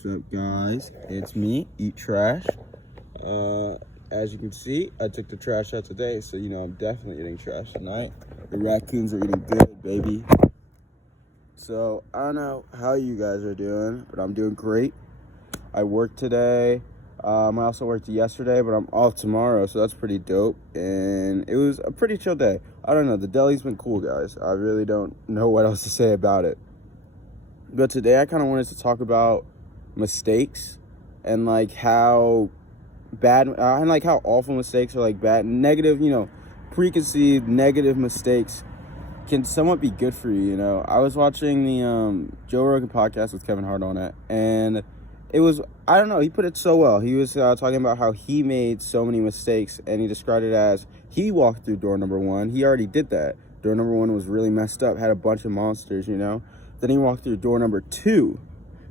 What's up, guys? It's me, Eat Trash. As you can see, I took the trash out today, so you know I'm definitely eating trash tonight. The raccoons are eating good, baby. So I don't know how you guys are doing, but I'm doing great. I worked today. I also worked yesterday, but I'm off tomorrow, so that's pretty dope. And it was a pretty chill day. I don't know, the deli's been cool, guys. I really don't know what else to say about it. But today I kind of wanted to talk about mistakes and like how bad and like how awful mistakes are, like bad, negative, preconceived negative mistakes can somewhat be good for you. I was watching the Joe Rogan podcast with Kevin Hart on it, and it was, I don't know, he put it so well. He was talking about how he made so many mistakes, and he described it as he walked through door number one. He already did that. Door number one was really messed up, had a bunch of monsters, Then he walked through door number two.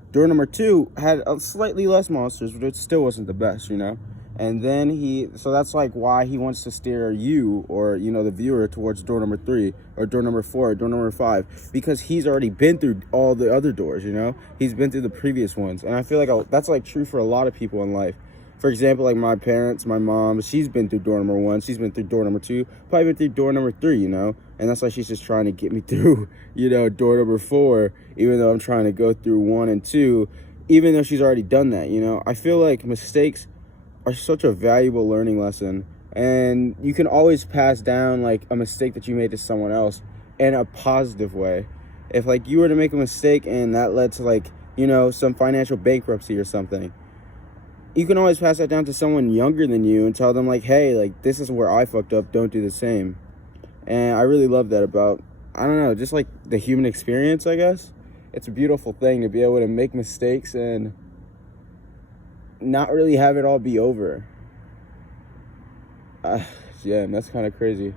Door number two had slightly less monsters, but it still wasn't the best, And then so that's like why he wants to steer you or, the viewer towards door number three or door number four or door number five, because he's already been through all the other doors, He's been through the previous ones. And I feel like that's like true for a lot of people in life. For example, like my parents, my mom, she's been through door number one. She's been through door number two, probably been through door number three, And that's why she's just trying to get me through, door number four, even though I'm trying to go through one and two, even though she's already done that, I feel like mistakes are such a valuable learning lesson. And you can always pass down like a mistake that you made to someone else in a positive way. If like you were to make a mistake and that led to like, some financial bankruptcy or something, you can always pass that down to someone younger than you and tell them like, hey, like this is where I fucked up, don't do the same. And I really love that about, I don't know, just like the human experience, I guess. It's a beautiful thing to be able to make mistakes and not really have it all be over. Yeah, and that's kind of crazy.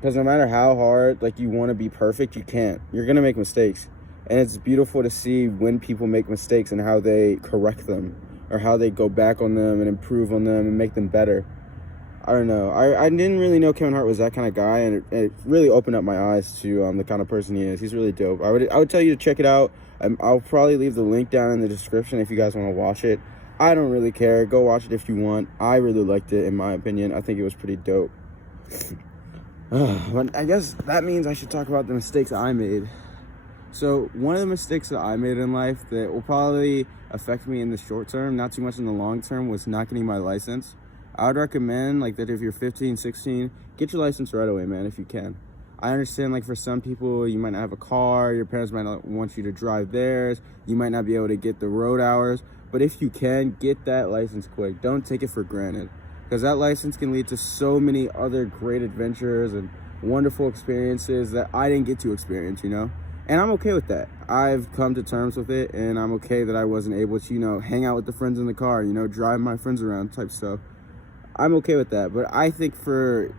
Because no matter how hard, like, you want to be perfect, you can't. You're going to make mistakes. And it's beautiful to see when people make mistakes and how they correct them, or how they go back on them and improve on them and make them better. I don't know. I didn't really know Kevin Hart was that kind of guy, and it really opened up my eyes to the kind of person he is. He's really dope. I would tell you to check it out. I'll probably leave the link down in the description if you guys want to watch it. I don't really care. Go watch it if you want. I really liked it, in my opinion. I think it was pretty dope. But I guess that means I should talk about the mistakes I made. So one of the mistakes that I made in life that will probably affect me in the short term, not too much in the long term, was not getting my license. I would recommend like that if you're 15, 16, get your license right away, man, if you can. I understand like for some people, you might not have a car, your parents might not want you to drive theirs, you might not be able to get the road hours, but if you can, get that license quick. Don't take it for granted, because that license can lead to so many other great adventures and wonderful experiences that I didn't get to experience, And I'm okay with that. I've come to terms with it, and I'm okay that I wasn't able to, hang out with the friends in the car, drive my friends around type stuff. I'm okay with that, but I think for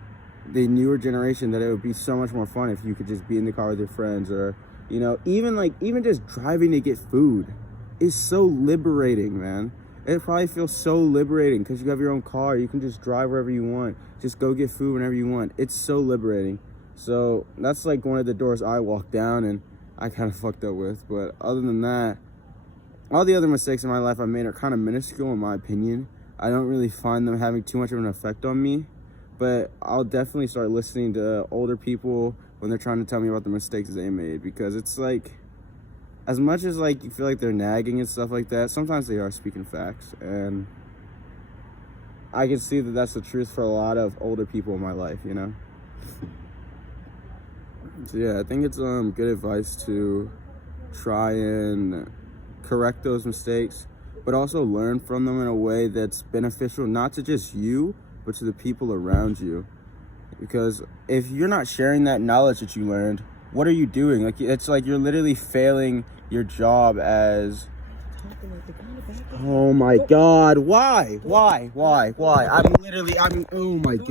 the newer generation that it would be so much more fun if you could just be in the car with your friends, or, even just driving to get food is so liberating, man. It probably feels so liberating because you have your own car. You can just drive wherever you want. Just go get food whenever you want. It's so liberating. So that's like one of the doors I walked down and I kind of fucked up with. But other than that, all the other mistakes in my life I made are kind of minuscule in my opinion. I don't really find them having too much of an effect on me. But I'll definitely start listening to older people when they're trying to tell me about the mistakes they made, because it's like, as much as like you feel like they're nagging and stuff like that, sometimes they are speaking facts, and I can see that that's the truth for a lot of older people in my life, So yeah, I think it's good advice to try and correct those mistakes, but also learn from them in a way that's beneficial, not to just you, but to the people around you. Because if you're not sharing that knowledge that you learned, what are you doing? Like, it's like you're literally failing your job as... Oh my God, why? Oh my God.